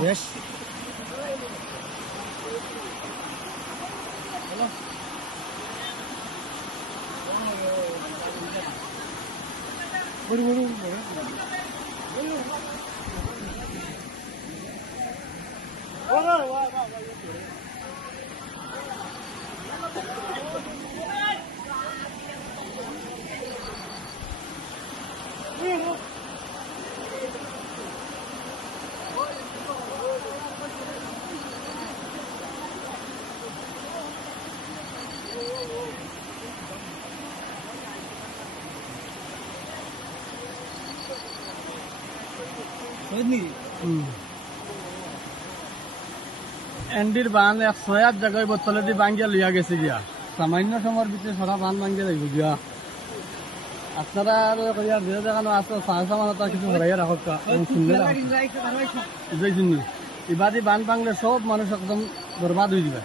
Yes. Vur vur vur. Vur vur vur. এন্ডির বান এক ছয়ার জায়গায় বোতলে দি বাঙ্গিয়া লইয়া গেছে গিয়া। সামান্য সময়ের ভিতরে সারা বান বাঙ্গিয়া যাইব গিয়া। আপনারা কইয়া যে জায়গা আছে সাহা সামান তার কিছু হরাইয়া রাখো শুনলে বুঝাই শুনি এবাদি বান বাংলে সব মানুষ একদম বরবাদ হয়ে যাবে।